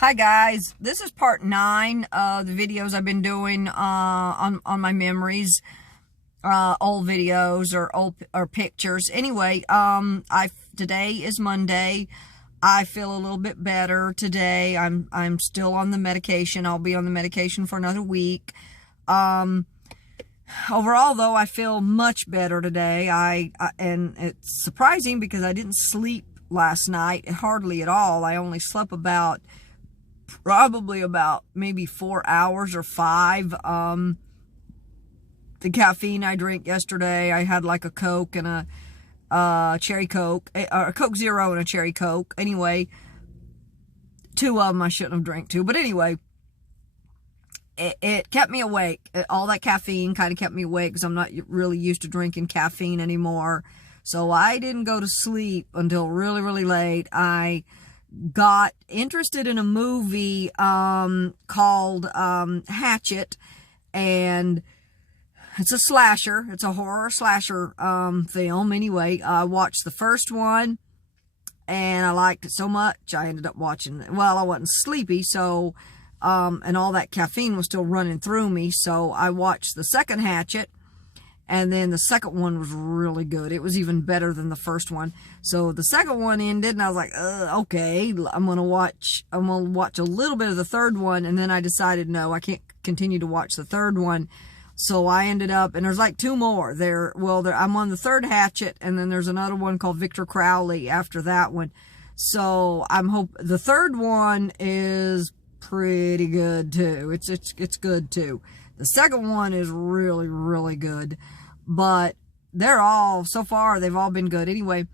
Hi guys, this is part 9 of the videos I've been doing on my memories, old videos or pictures. Anyway, today is Monday. I feel a little bit better today. I'm still on the medication. I'll be on the medication for another week. Overall though, I feel much better today. And it's surprising because I didn't sleep last night hardly at all. I only slept probably about maybe 4 hours or 5. The caffeine I drank yesterday, I had like a Coke and a cherry Coke, or a Coke Zero and a cherry Coke. Anyway, 2 of them I shouldn't have drank 2, but anyway, it kept me awake. All that caffeine kind of kept me awake because I'm not really used to drinking caffeine anymore. So I didn't go to sleep until really, really late. I got interested in a movie called Hatchet, and it's a slasher. It's a horror slasher film. Anyway, I watched the first one and I liked it so much I ended up watching it. Well, I wasn't sleepy, so and all that caffeine was still running through me, so I watched the second Hatchet. And then the second one was really good. It was even better than the first one. So the second one ended, and I was like, okay, I'm gonna watch a little bit of the third one. And then I decided, no, I can't continue to watch the third one. So I ended up, and there's like 2 more. I'm on the third Hatchet, and then there's another one called Victor Crowley after that one. So the third one is pretty good too. It's good too. The second one is really, really good. But so far, they've all been good. Anyway,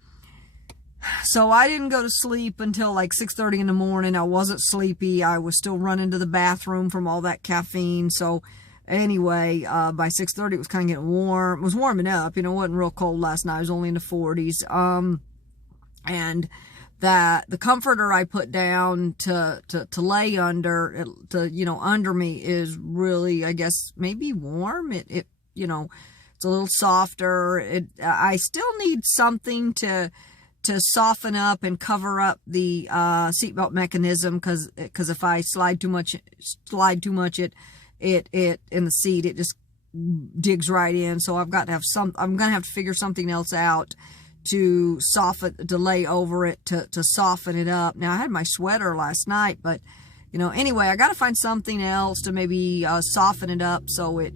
so I didn't go to sleep until like 6:30 in the morning. I wasn't sleepy. I was still running to the bathroom from all that caffeine. So anyway, by 6:30, it was kind of getting warm. It was warming up. It wasn't real cold last night. It was only in the 40s. And the comforter I put down to lay under, under me is really, I guess, maybe warm. It's a little softer. I still need something to soften up and cover up the seatbelt mechanism, because if I slide too much, it in the seat, it just digs right in. So I'm gonna have to figure something else out to lay over it to soften it up. Now I had my sweater last night, but anyway, I got to find something else to maybe soften it up, so it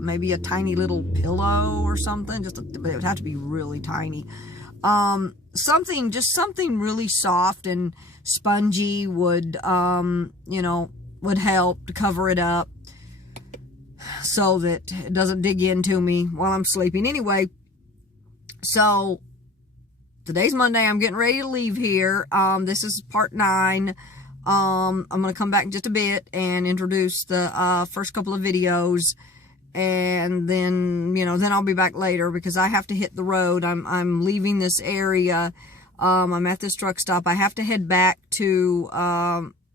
maybe a tiny little pillow or something. But it would have to be really tiny. Something really soft and spongy would help to cover it up so that it doesn't dig into me while I'm sleeping. Anyway, so today's Monday. I'm getting ready to leave here. This is part 9. I'm going to come back in just a bit and introduce the first couple of videos, and then then I'll be back later because I have to hit the road. I'm leaving this area. I'm at this truck stop. I have to head back to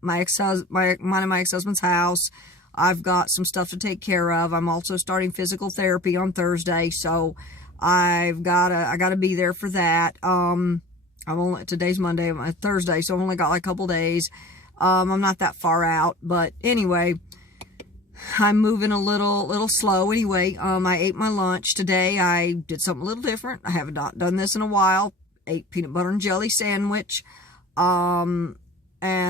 my ex-husband's house. I've got some stuff to take care of. I'm also starting physical therapy on Thursday, so I gotta be there for that. Today's Monday, Thursday, so I've only got like a couple days. I'm not that far out, but anyway, I'm moving a little slow. Anyway, I ate my lunch today. I did something a little different. I have not done this in a while. Ate peanut butter and jelly sandwich. And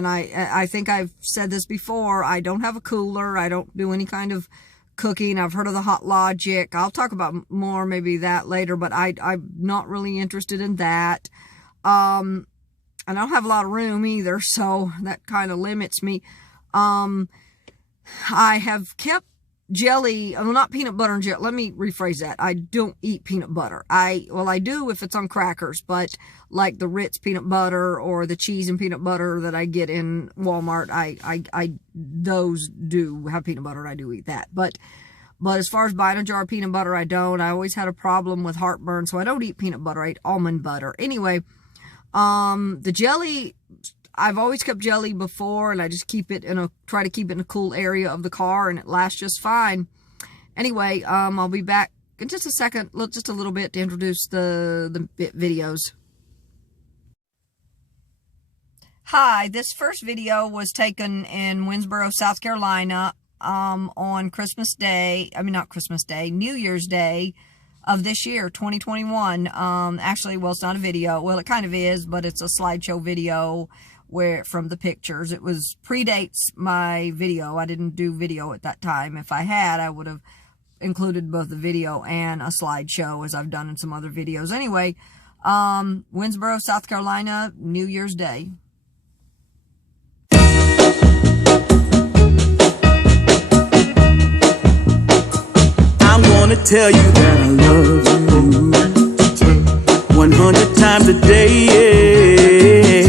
I think I've said this before. I don't have a cooler. I don't do any kind of cooking. I've heard of the Hot Logic. I'll talk about more maybe that later, but I'm not really interested in that. I don't have a lot of room either, so that kind of limits me. I have kept jelly, not peanut butter and jelly. Let me rephrase that. I don't eat peanut butter. I do if it's on crackers, but like the Ritz peanut butter or the cheese and peanut butter that I get in Walmart, those do have peanut butter. I do eat that. But as far as buying a jar of peanut butter, I don't. I always had a problem with heartburn, so I don't eat peanut butter. I eat almond butter. Anyway, the jelly, I've always kept jelly before, and I just try to keep it in a cool area of the car, and it lasts just fine. Anyway, I'll be back in just a second, just a little bit, to introduce the videos. Hi, this first video was taken in Winsboro, South Carolina, on Christmas Day. Not Christmas Day, New Year's Day of this year, 2021. Actually, well, it's not a video. Well, it kind of is, but it's a slideshow video from the pictures. It predates my video. I didn't do video at that time. If I had, I would have included both the video and a slideshow, as I've done in some other videos. Anyway, Winsboro, South Carolina, New Year's Day. I'm gonna tell you that I love you 100 times a day.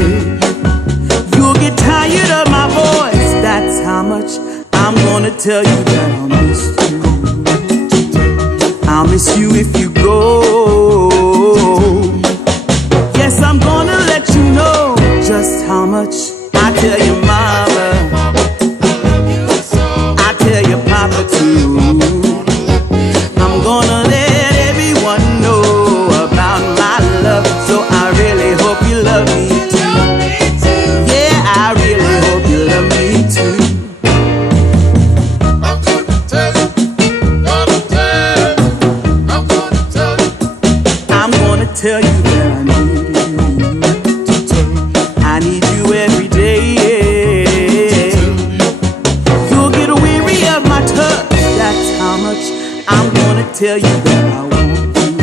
You'll get tired of my voice, that's how much I'm gonna tell you that I'll miss you. I'll miss you if you go. Yes, I'm gonna let you know just how much I tell your mama, I tell your papa too. I'm gonna let everyone know about my love, so I really hope you love me too. Yeah, I really hope you love me too. I'm gonna tell you, gonna tell you, I'm gonna tell you. I'm gonna tell you that I need you. I need you every day. You'll get weary of my touch, that's how much I'm gonna tell you that I want you.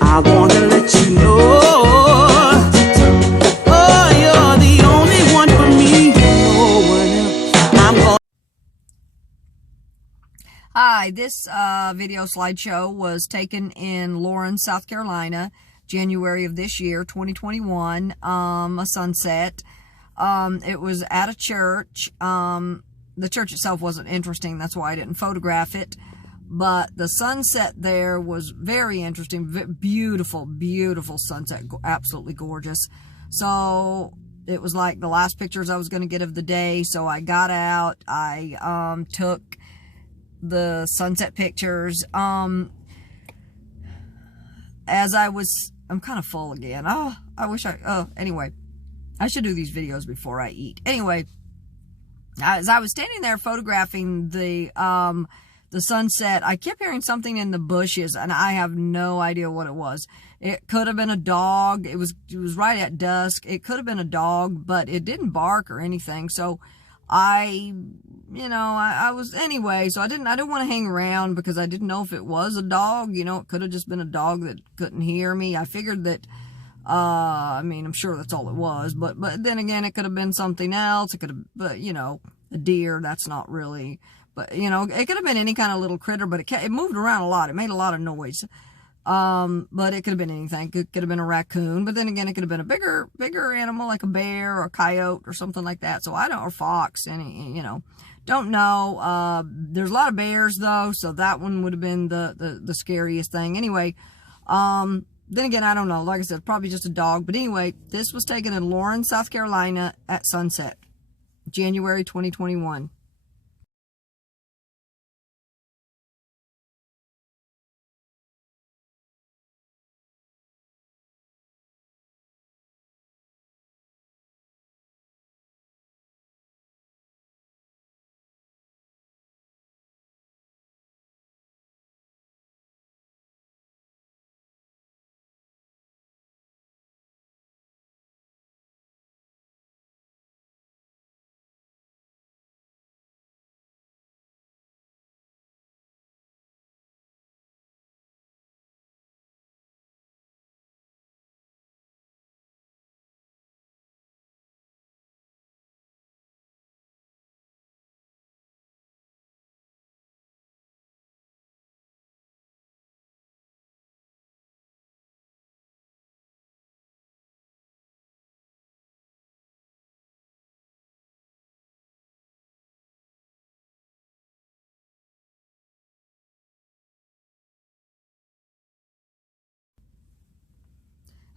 I wanna let you know, oh, you're the only one for me, no one else. I'm gonna. Hi, this video slideshow was taken in Lawrence, South Carolina, January of this year, 2021, a sunset. It was at a church. The church itself wasn't interesting, that's why I didn't photograph it. But the sunset there was very interesting. Beautiful, beautiful sunset. Absolutely gorgeous. So it was like the last pictures I was going to get of the day. So I got out. I took the sunset pictures. As I'm kind of full again. Oh, anyway, I should do these videos before I eat. Anyway, as I was standing there photographing the sunset, I kept hearing something in the bushes, and I have no idea what it was. It could have been a dog. It was right at dusk. It could have been a dog, but it didn't bark or anything. So I was anyway. So I didn't want to hang around because I didn't know if it was a dog. It could have just been a dog that couldn't hear me. I figured that. I'm sure that's all it was, but then again, it could have been something else. It could have, a deer. That's not really. But, it could have been any kind of little critter, but it moved around a lot. It made a lot of noise. But it could have been anything. It could have been a raccoon, but then again, it could have been a bigger animal like a bear or a coyote or something like that. So or fox, don't know. There's a lot of bears though. So that one would have been the scariest thing. Anyway, then again, I don't know. Like I said, probably just a dog. But anyway, this was taken in Lawrence, South Carolina at sunset, January 2021.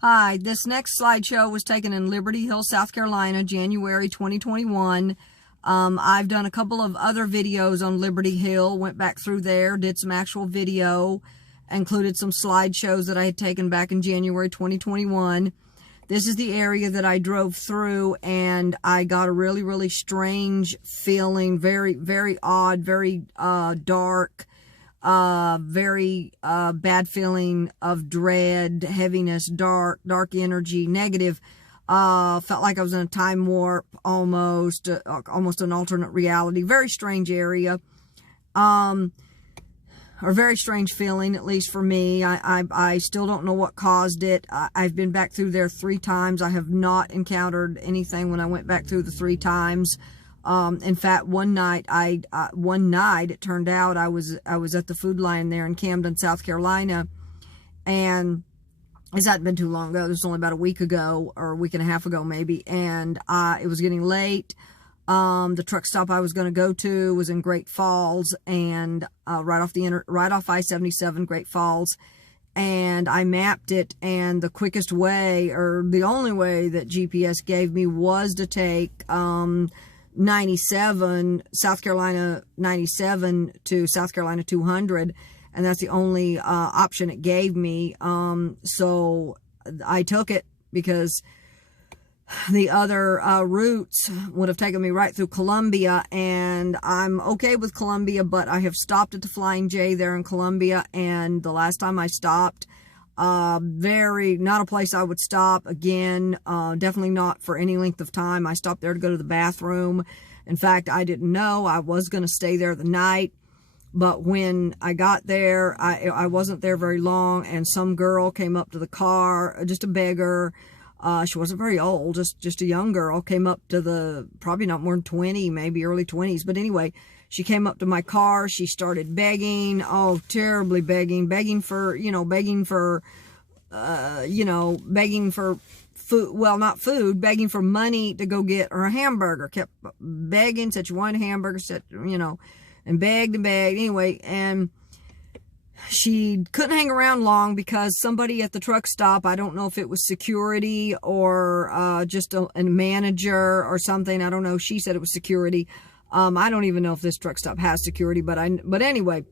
Hi, this next slideshow was taken in Liberty Hill, South Carolina, January 2021. I've done a couple of other videos on Liberty Hill, went back through there, did some actual video, included some slideshows that I had taken back in January 2021. this is the area that I drove through, and I got a really, really strange feeling, very, very odd, very dark, very bad feeling of dread, heaviness, dark energy, negative. Felt like I was in a time warp, almost an alternate reality. Very strange area. Or very strange feeling, at least for me. I still don't know what caused it. I've been back through there 3 times. I have not encountered anything when I went back through the 3 times. In fact, one night it turned out I was at the Food Lion there in Camden, South Carolina, and this hadn't been too long ago. This was only about a week ago, or a week and a half ago maybe, and it was getting late. The truck stop I was going to go to was in Great Falls, and right off I-77, Great Falls. And I mapped it, and the quickest way, or the only way that GPS gave me, was to take 97, South Carolina 97 to South Carolina 200, and that's the only option it gave me. So I took it, because the other routes would have taken me right through Columbia, and I'm okay with Columbia, but I have stopped at the Flying J there in Columbia, and the last time I stopped, not a place I would stop again, definitely not for any length of time. I stopped there to go to the bathroom. In fact, I didn't know I was going to stay there the night, but when I got there, I wasn't there very long, and some girl came up to the car, just a beggar. She wasn't very old, just a young girl, came up to probably not more than 20, maybe early 20s. But anyway, she came up to my car. She started begging, terribly begging for food. Well, not food, begging for money to go get her a hamburger. Kept begging, said she wanted a hamburger, and begged and begged. Anyway, and she couldn't hang around long, because somebody at the truck stop, I don't know if it was security or just a manager or something, I don't know. She said it was security. I don't even know if this truck stop has security, but anyway,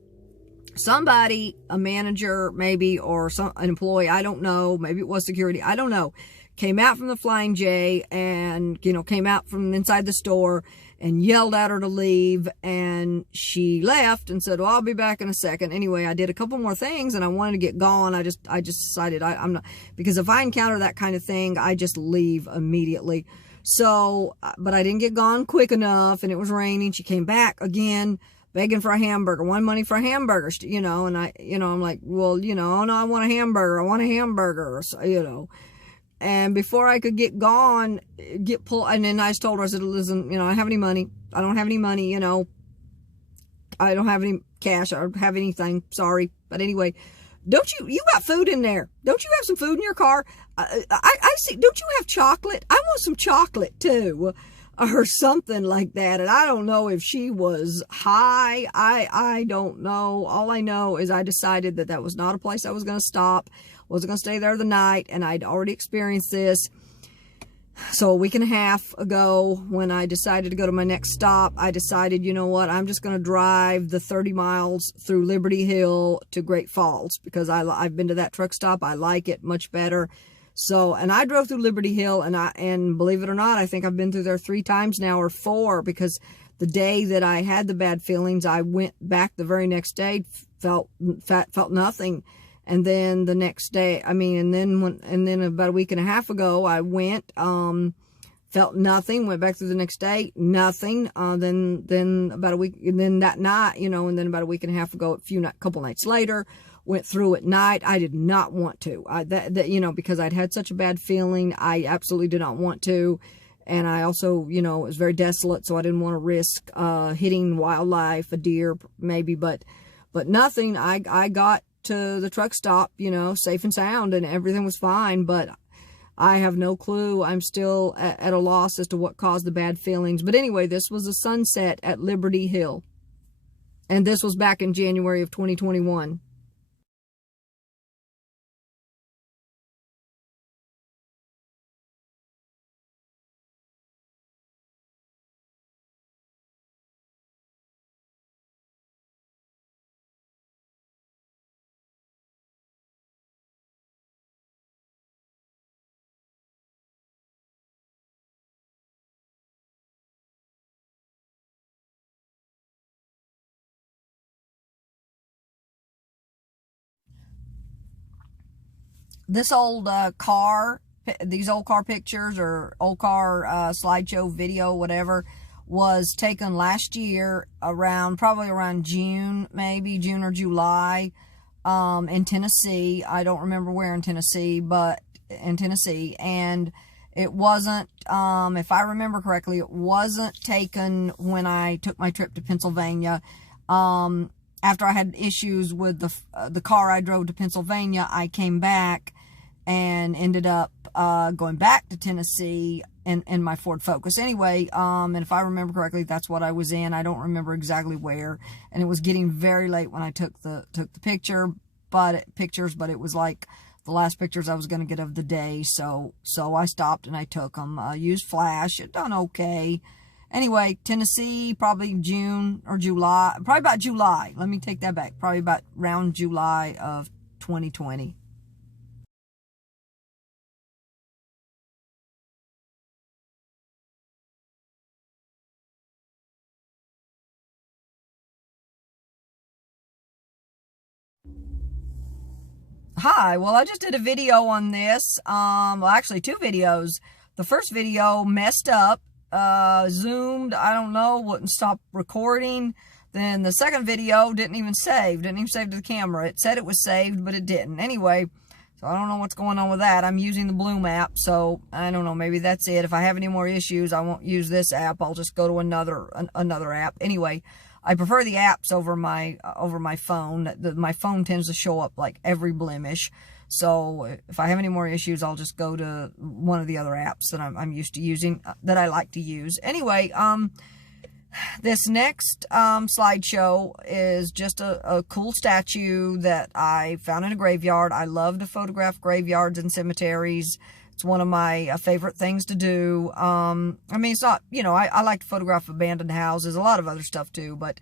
somebody, a manager maybe, or an employee, I don't know, maybe it was security, I don't know, came out from the Flying J, and came out from inside the store and yelled at her to leave, and she left and said, well, I'll be back in a second. Anyway, I did a couple more things, and I wanted to get gone. I just decided I'm not, because if I encounter that kind of thing, I just leave immediately. So, but I didn't get gone quick enough, and it was raining. She came back again, begging for a hamburger, wanted money for a hamburger, and I'm like, well, oh no, I want a hamburger, so, and before I could get gone, and then I just told her, I said, listen, I don't have any money. I don't have any money, I don't have any cash. I don't have anything. Sorry. But anyway, you got food in there. Don't you have some food in your car? I see, don't you have chocolate? I want some chocolate too, or something like that. And I don't know if she was high. I don't know. All I know is I decided that was not a place I was going to stop. Wasn't going to stay there the night, and I'd already experienced this. So a week and a half ago, when I decided to go to my next stop, I decided, you know what, I'm just going to drive the 30 miles through Liberty Hill to Great Falls, because I've been to that truck stop. I like it much better. So, and I drove through Liberty Hill, and believe it or not, I think I've been through there 3 times now, or 4, because the day that I had the bad feelings, I went back the very next day, felt nothing. And then the next day, and then about a week and a half ago, I went, felt nothing, went back through the next day, nothing. Then about a week, and then that night, and then about a week and a half ago, couple nights later, went through at night. I did not want to, because I'd had such a bad feeling. I absolutely did not want to. And I also, it was very desolate, so I didn't want to risk, hitting wildlife, a deer maybe, but nothing. I got to the truck stop, safe and sound, and everything was fine, but I have no clue. I'm still at a loss as to what caused the bad feelings. But anyway, this was a sunset at Liberty Hill, and this was back in January of 2021. this old these old car pictures or old car slideshow video, whatever, was taken last year probably around June, maybe June or July, in Tennessee. I don't remember where in Tennessee, but in Tennessee. And it wasn't, if I remember correctly, it wasn't taken when I took my trip to Pennsylvania. After I had issues with the car I drove to Pennsylvania, I came back and ended up going back to Tennessee in my Ford Focus. Anyway, and if I remember correctly, that's what I was in. I don't remember exactly where. And it was getting very late when I took the pictures, but it was like the last pictures I was going to get of the day. So I stopped and I took them. Used flash. It done okay. Anyway, Tennessee, probably June or July. Probably about July. Let me take that back. Probably about around July of 2020. Hi, well, I just did a video on this. Well, actually 2 videos. The first video messed up, zoomed, I don't know, wouldn't stop recording. Then the second video didn't even save to the camera. It said it was saved, but it didn't. Anyway, so I don't know what's going on with that. I'm using the Bloom app, so I don't know, maybe that's it. If I have any more issues, I won't use this app. I'll just go to another app. Anyway, I prefer the apps over my phone. My phone tends to show up like every blemish. So if I have any more issues, I'll just go to one of the other apps that I'm used to using, that I like to use. Anyway, this next slideshow is just a cool statue that I found in a graveyard. I love to photograph graveyards and cemeteries. It's one of my favorite things to do. I mean, it's not, I like to photograph abandoned houses, a lot of other stuff too, but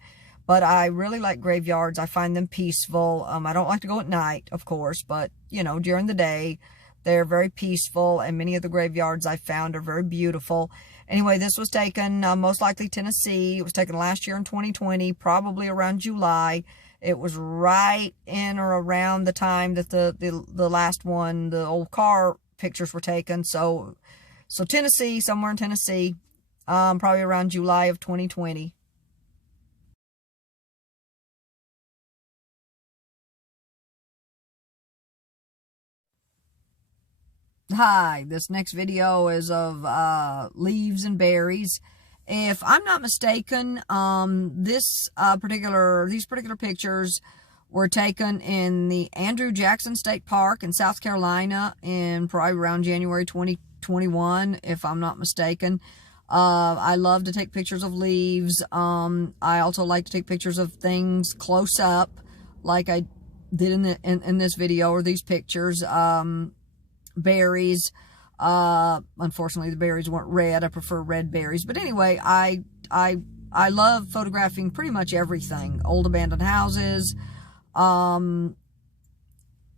I really like graveyards. I find them peaceful. I don't like to go at night, of course, but, during the day, they're very peaceful, and many of the graveyards I found are very beautiful. Anyway, this was taken, most likely Tennessee. It was taken last year in 2020, probably around July. It was right in or around the time that the last one, the old car pictures were taken. So Tennessee, somewhere in Tennessee, probably around July of 2020. Hi, this next video is of leaves and berries. If I'm not mistaken, these particular pictures were taken in the Andrew Jackson State Park in South Carolina in probably around January 2021, if I'm not mistaken. I love to take pictures of leaves. I also like to take pictures of things close up, like I did in this video, or these pictures. Berries. Unfortunately, the berries weren't red. I prefer red berries. But anyway, I love photographing pretty much everything. Old abandoned houses,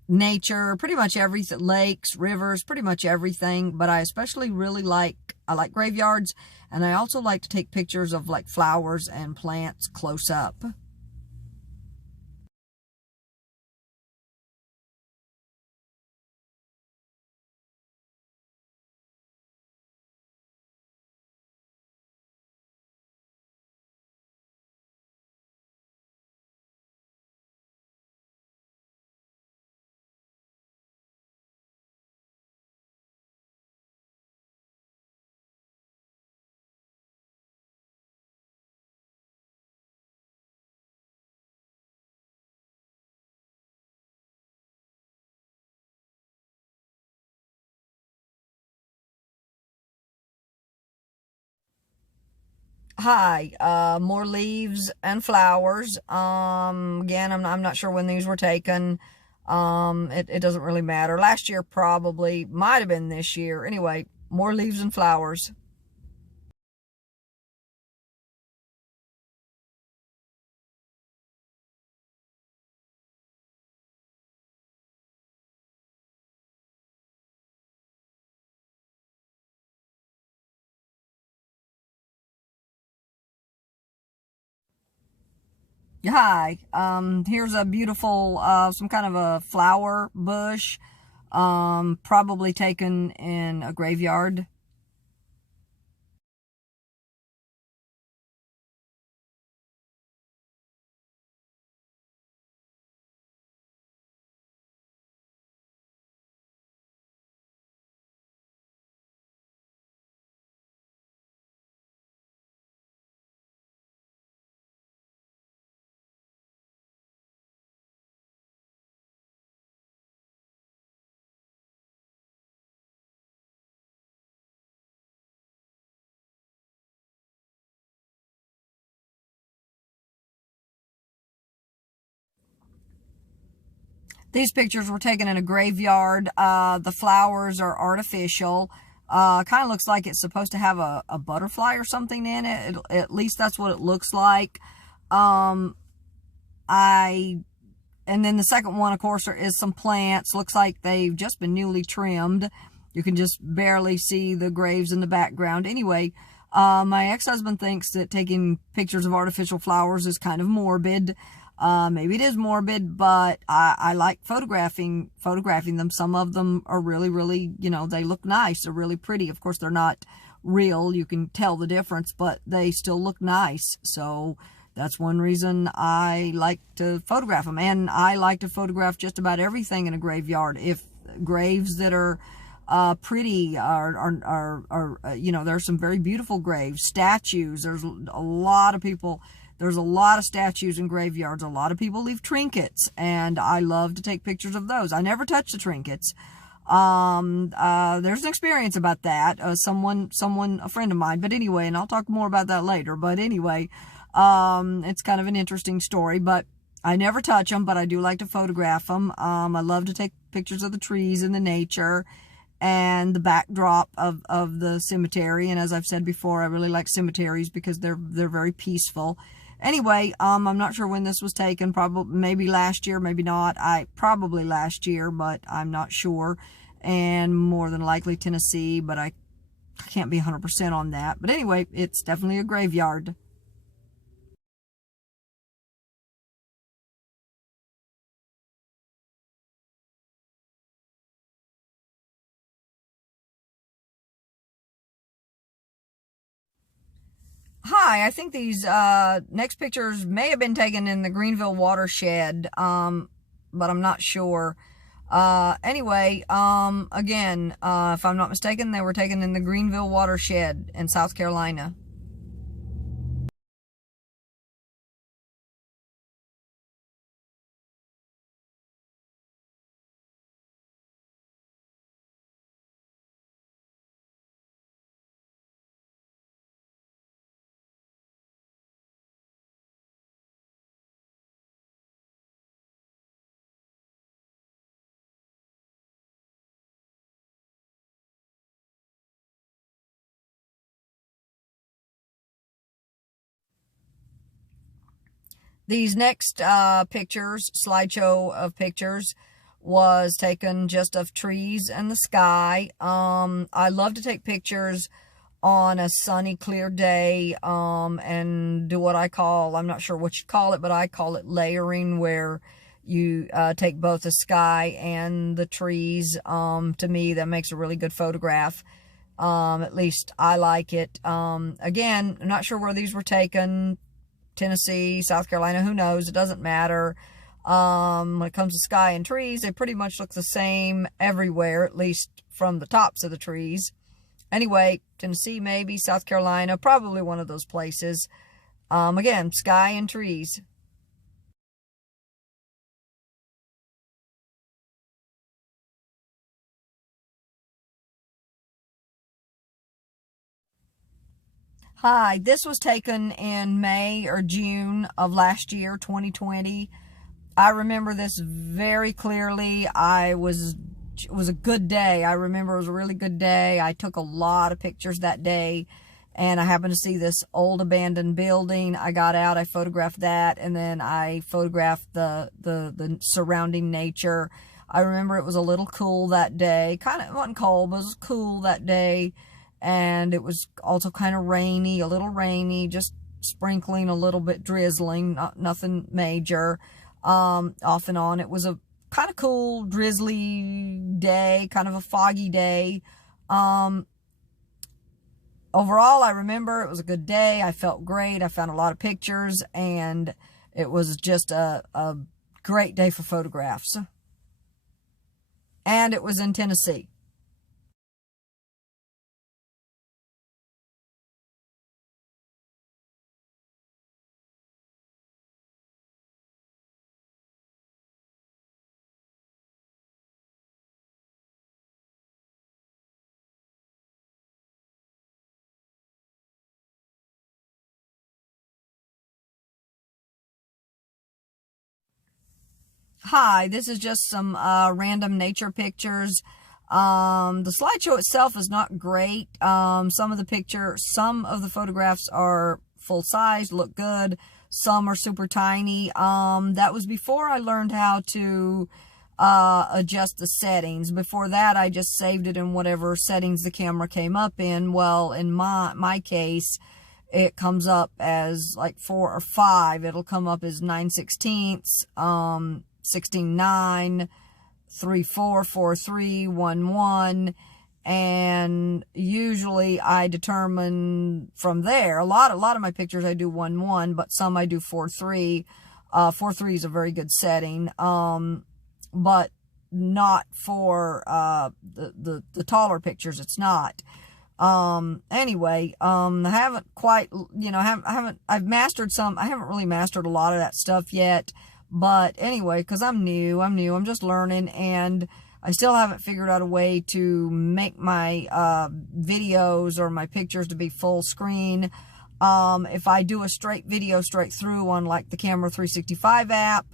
nature, pretty much everything, lakes, rivers, pretty much everything. But I especially I like graveyards, and I also like to take pictures of like flowers and plants close up. Hi, more leaves and flowers. Again, I'm not sure when these were taken. It doesn't really matter. Last year probably, might have been this year. Anyway, more leaves and flowers. Hi, here's a beautiful, some kind of a flower bush. Probably taken in a graveyard. These pictures were taken in a graveyard. The flowers are artificial. Kind of looks like it's supposed to have a butterfly or something in it. At least that's what it looks like. And then the second one, of course, there is some plants. Looks like they've just been newly trimmed. You can just barely see the graves in the background. Anyway, my ex-husband thinks that taking pictures of artificial flowers is kind of morbid. Maybe it is morbid, but I like photographing them. Some of them are really, really, they look nice. They're really pretty. Of course, they're not real. You can tell the difference, but they still look nice. So that's one reason I like to photograph them. And I like to photograph just about everything in a graveyard. If graves that are pretty there's some very beautiful graves, statues. There's a lot of people. There's a lot of statues in graveyards. A lot of people leave trinkets, and I love to take pictures of those. I never touch the trinkets. There's an experience about that. A friend of mine, but anyway, and I'll talk more about that later. But anyway, it's kind of an interesting story, but I never touch them, but I do like to photograph them. I love to take pictures of the trees and the nature and the backdrop of the cemetery. And as I've said before, I really like cemeteries because they're very peaceful. Anyway, I'm not sure when this was taken. Probably, maybe last year, maybe not. Probably last year, but I'm not sure. And more than likely Tennessee, but I can't be 100% on that. But anyway, it's definitely a graveyard. Hi, I think these next pictures may have been taken in the Greenville watershed, but I'm not sure. Anyway, again, if I'm not mistaken, they were taken in the Greenville watershed in South Carolina. These next pictures, slideshow of pictures, was taken just of trees and the sky. I love to take pictures on a sunny, clear day, and do what I call, I'm not sure what you call it, but I call it layering, where you take both the sky and the trees. To me, that makes a really good photograph. At least I like it. Again, I'm not sure where these were taken. Tennessee, South Carolina, who knows? It doesn't matter. When it comes to sky and trees, they pretty much look the same everywhere, at least from the tops of the trees. Anyway, Tennessee, maybe, South Carolina, probably one of those places. Again, sky and trees. Hi, this was taken in May or June of last year, 2020. I remember this very clearly. It was a good day. I remember it was a really good day. I took a lot of pictures that day, and I happened to see this old abandoned building. I got out, I photographed that, and then I photographed the surrounding nature. I remember it was a little cool that day. It wasn't cold, but it was cool that day. And it was also kind of rainy, a little rainy, just sprinkling, a little bit drizzling, nothing major. Off and on. It was a kind of cool, drizzly day, kind of a foggy day. Overall, I remember it was a good day. I felt great. I found a lot of pictures, and it was just a great day for photographs. And it was in Tennessee. Hi, this is just some random nature pictures. The slideshow itself is not great. Some of the photographs are full size, look good. Some are super tiny. That was before I learned how to adjust the settings. Before that, I just saved it in whatever settings the camera came up in. Well, in my case, it comes up as like 4 or 5. It'll come up as 9/16, 16:9, 3:4, 4:3, 1:1, and usually I determine from there. A lot of my pictures I do 1:1, but some I do 4:3. 4:3 is a very good setting, but not for the taller pictures. It's not. Anyway, I haven't quite, I've mastered some. I haven't really mastered a lot of that stuff yet. But anyway, because I'm new, I'm just learning, and I still haven't figured out a way to make my videos or my pictures to be full screen. If I do a straight video straight through on like the Camera 365 app,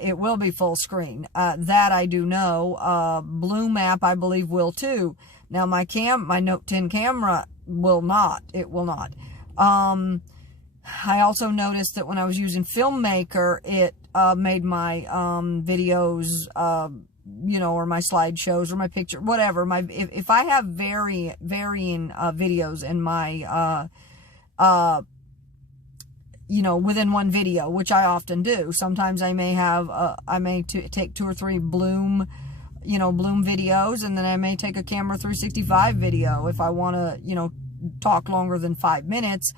it will be full screen. That I do know. Bloom app, I believe, will too. Now my Note 10 camera will not. It will not. I also noticed that when I was using Filmmaker, it made my videos, or my slideshows or my picture, whatever. If I have varying videos in my, within one video, which I often do. Sometimes I may have, take 2 or 3 Bloom videos, and then I may take a Camera 365 video if I want to, talk longer than 5 minutes.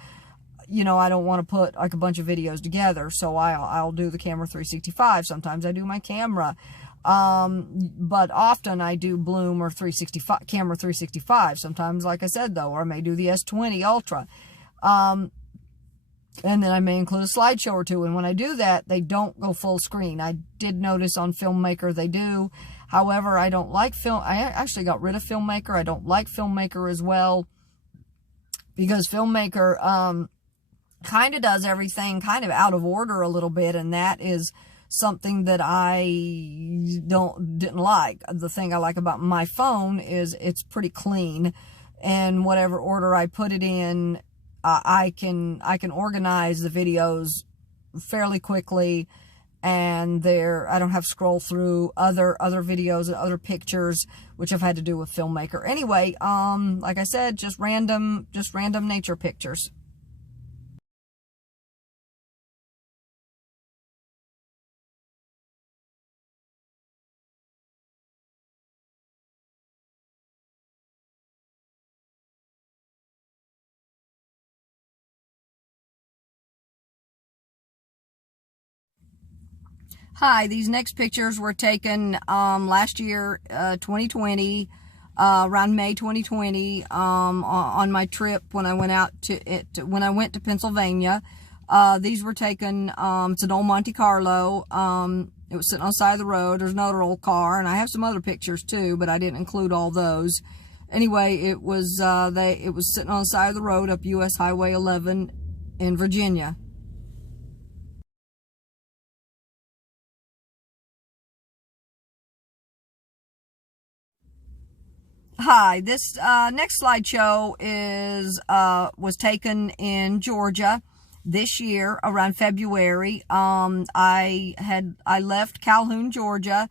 I don't want to put like a bunch of videos together, so I'll do the Camera 365. Sometimes I do my camera, but often I do Bloom or Camera 365. Sometimes, like I said though, or I may do the S20 Ultra, and then I may include a slideshow or 2. And when I do that, they don't go full screen. I did notice on Filmmaker they do. However, I don't like I actually got rid of Filmmaker. I don't like Filmmaker as well, because Filmmaker, kind of does everything kind of out of order a little bit, and that is something that I didn't like. The thing I like about my phone is it's pretty clean, and whatever order I put it in, I can organize the videos fairly quickly, and I don't have to scroll through other videos and other pictures, which I've had to do with Filmmaker. Anyway, like I said, just random nature pictures. Hi, these next pictures were taken last year, 2020, around May 2020, on my trip when I went to Pennsylvania. These were taken, it's an old Monte Carlo. It was sitting on the side of the road. There's another old car, and I have some other pictures too, but I didn't include all those. Anyway, it was sitting on the side of the road up US Highway 11 in Virginia. Hi, this next slideshow was taken in Georgia this year around February. I left Calhoun, Georgia,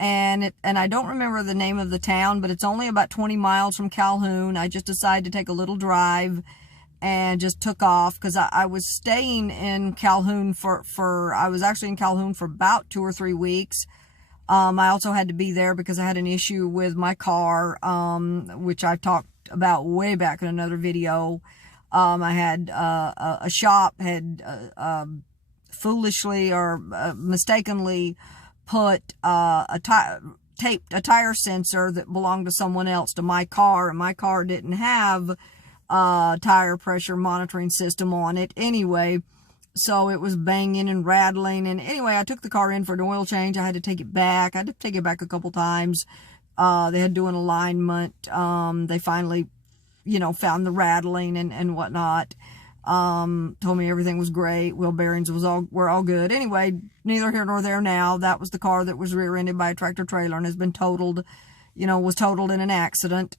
and I don't remember the name of the town, but it's only about 20 miles from Calhoun. I just decided to take a little drive and just took off, because I was staying in Calhoun I was actually in Calhoun for about 2 or 3 weeks. I also had to be there because I had an issue with my car, which I talked about way back in another video. I had a shop had foolishly or mistakenly put taped a tire sensor that belonged to someone else to my car, and my car didn't have a tire pressure monitoring system on it anyway. So it was banging and rattling. And anyway, I took the car in for an oil change. I had to take it back. I had to take it back a couple times. They had to do an alignment. They finally, found the rattling and whatnot. Told me everything was great. Wheel bearings were all good. Anyway, neither here nor there now. That was the car that was rear-ended by a tractor trailer and has been totaled, was totaled in an accident,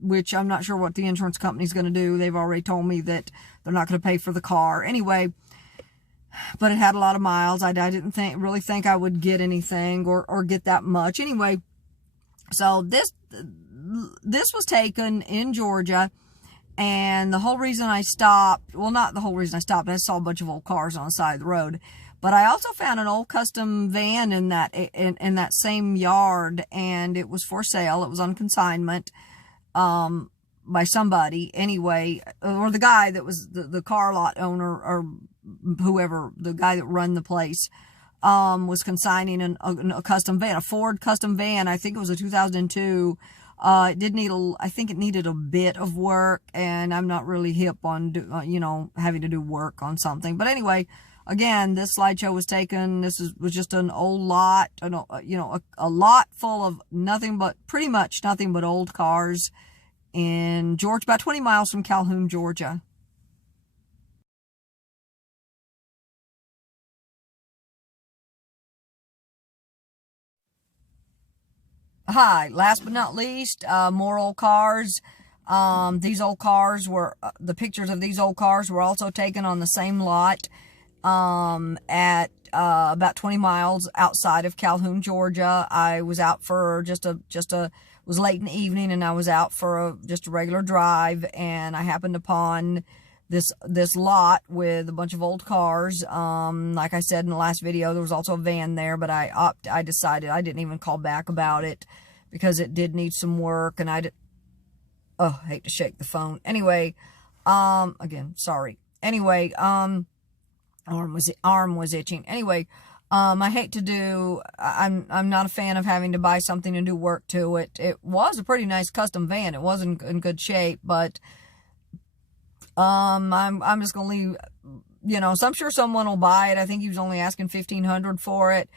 which I'm not sure what the insurance company's going to do. They've already told me that they're not going to pay for the car. Anyway, but it had a lot of miles. I didn't really think I would get anything or get that much. Anyway, so this was taken in Georgia, and the whole reason I stopped, well, not the whole reason I stopped, I saw a bunch of old cars on the side of the road, but I also found an old custom van in that same yard, and it was for sale. It was on consignment, by somebody anyway, or the guy that was the car lot owner, or whoever, the guy that run the place, was consigning a custom van, a Ford custom van. I think it was a 2002. I think it needed a bit of work, and I'm not really hip on, having to do work on something. But anyway, again, this slideshow was taken. This was just an old lot, a lot full of pretty much nothing but old cars in Georgia, about 20 miles from Calhoun, Georgia. Hi, last but not least, more old cars. These old cars the pictures of these old cars were also taken on the same lot, at about 20 miles outside of Calhoun, Georgia. I was out for it was late in the evening, and I was out for just a regular drive, and I happened upon this lot with a bunch of old cars. Like I said in the last video, there was also a van there, but I decided I didn't even call back about it because it did need some work, and I hate to shake the phone. Anyway, again, sorry. Anyway, arm was itching. Anyway, I'm not a fan of having to buy something and do work to it. It was a pretty nice custom van. It wasn't in good shape, but I'm just gonna leave, so I'm sure someone will buy it. I think he was only asking $1,500 for it.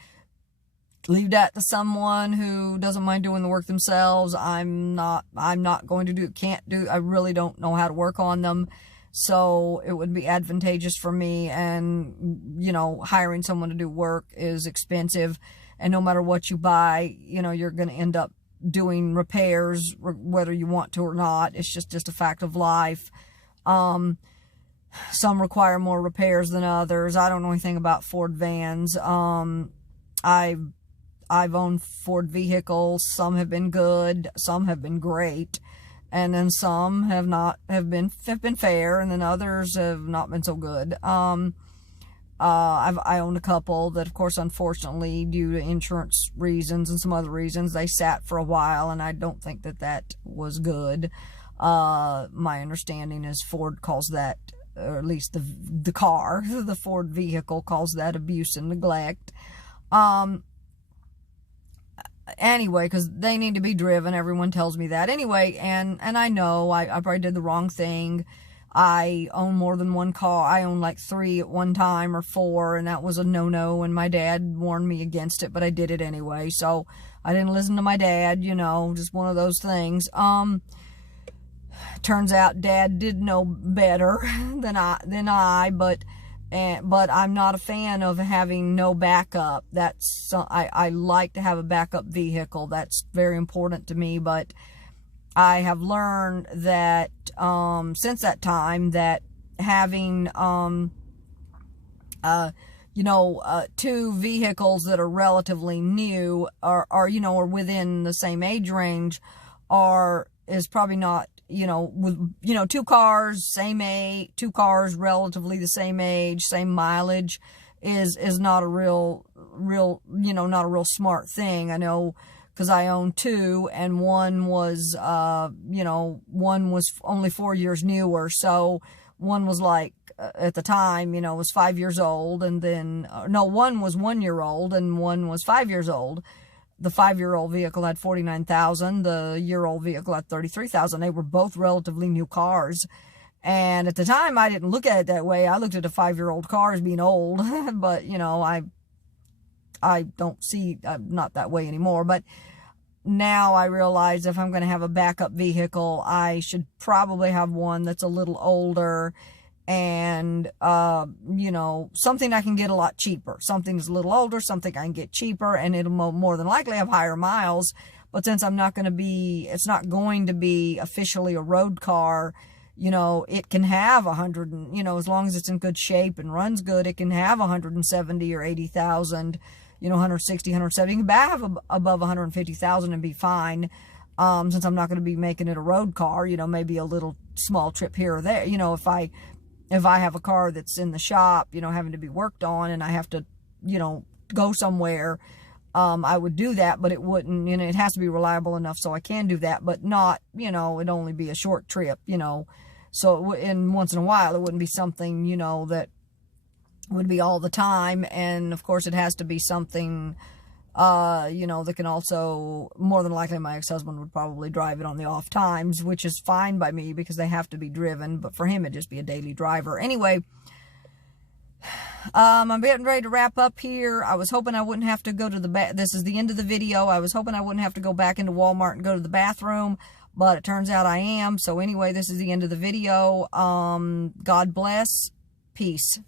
Leave that to someone who doesn't mind doing the work themselves. I'm not going to I really don't know how to work on them. So it would be advantageous for me, and, hiring someone to do work is expensive, and no matter what you buy, you're going to end up doing repairs, whether you want to or not. It's just a fact of life. Some require more repairs than others. I don't know anything about Ford vans. I've owned Ford vehicles. Some have been good, some have been great, and then some have been fair, and then others have not been so good. I owned a couple that, of course, unfortunately, due to insurance reasons and some other reasons, they sat for a while, and I don't think that was good. My understanding is Ford calls that, or at least the car, the Ford vehicle, calls that abuse and neglect. Anyway, because they need to be driven. Everyone tells me that. Anyway, and I know I probably did the wrong thing. I own more than one car. I own like 3 at one time, or 4, and that was a no-no, and my dad warned me against it, but I did it anyway. So I didn't listen to my dad, just one of those things. Turns out Dad did know better than I, but I'm not a fan of having no backup. I like to have a backup vehicle. That's very important to me, but I have learned that, since that time, that having, 2 vehicles that are relatively new are within the same age range is probably not, with, 2 cars, same age, 2 cars relatively the same age, same mileage, is not a real, not a real smart thing. I know, because I own two, and one was, one was only 4 years newer. So one was like, at the time, was 5 years old, and then, no, one was 1 year old and one was 5 years old. The 5-year-old vehicle had 49,000. The year-old vehicle had 33,000. They were both relatively new cars. And at the time, I didn't look at it that way. I looked at a 5-year-old car as being old, but, I don't see, I'm not that way anymore. But now I realize if I'm going to have a backup vehicle, I should probably have one that's a little older and, something I can get a lot cheaper. Something that's a little older, something I can get cheaper, and it'll more than likely have higher miles. But since it's not going to be officially a road car, it can have 100, and, as long as it's in good shape and runs good, it can have 170 or 80,000, 160, 170. You can have above 150,000 and be fine. Since I'm not going to be making it a road car, maybe a little small trip here or there. If I have a car that's in the shop, having to be worked on, and I have to, go somewhere, I would do that, but it wouldn't, it has to be reliable enough so I can do that, but not, it'd only be a short trip, so, and once in a while, it wouldn't be something, that would be all the time. And of course, it has to be something, that can also, more than likely, my ex-husband would probably drive it on the off times, which is fine by me because they have to be driven, but for him, it'd just be a daily driver. Anyway, I'm getting ready to wrap up here. I was hoping I wouldn't have to go to this is the end of the video. I was hoping I wouldn't have to go back into Walmart and go to the bathroom, but it turns out I am. So anyway, this is the end of the video. God bless. Peace.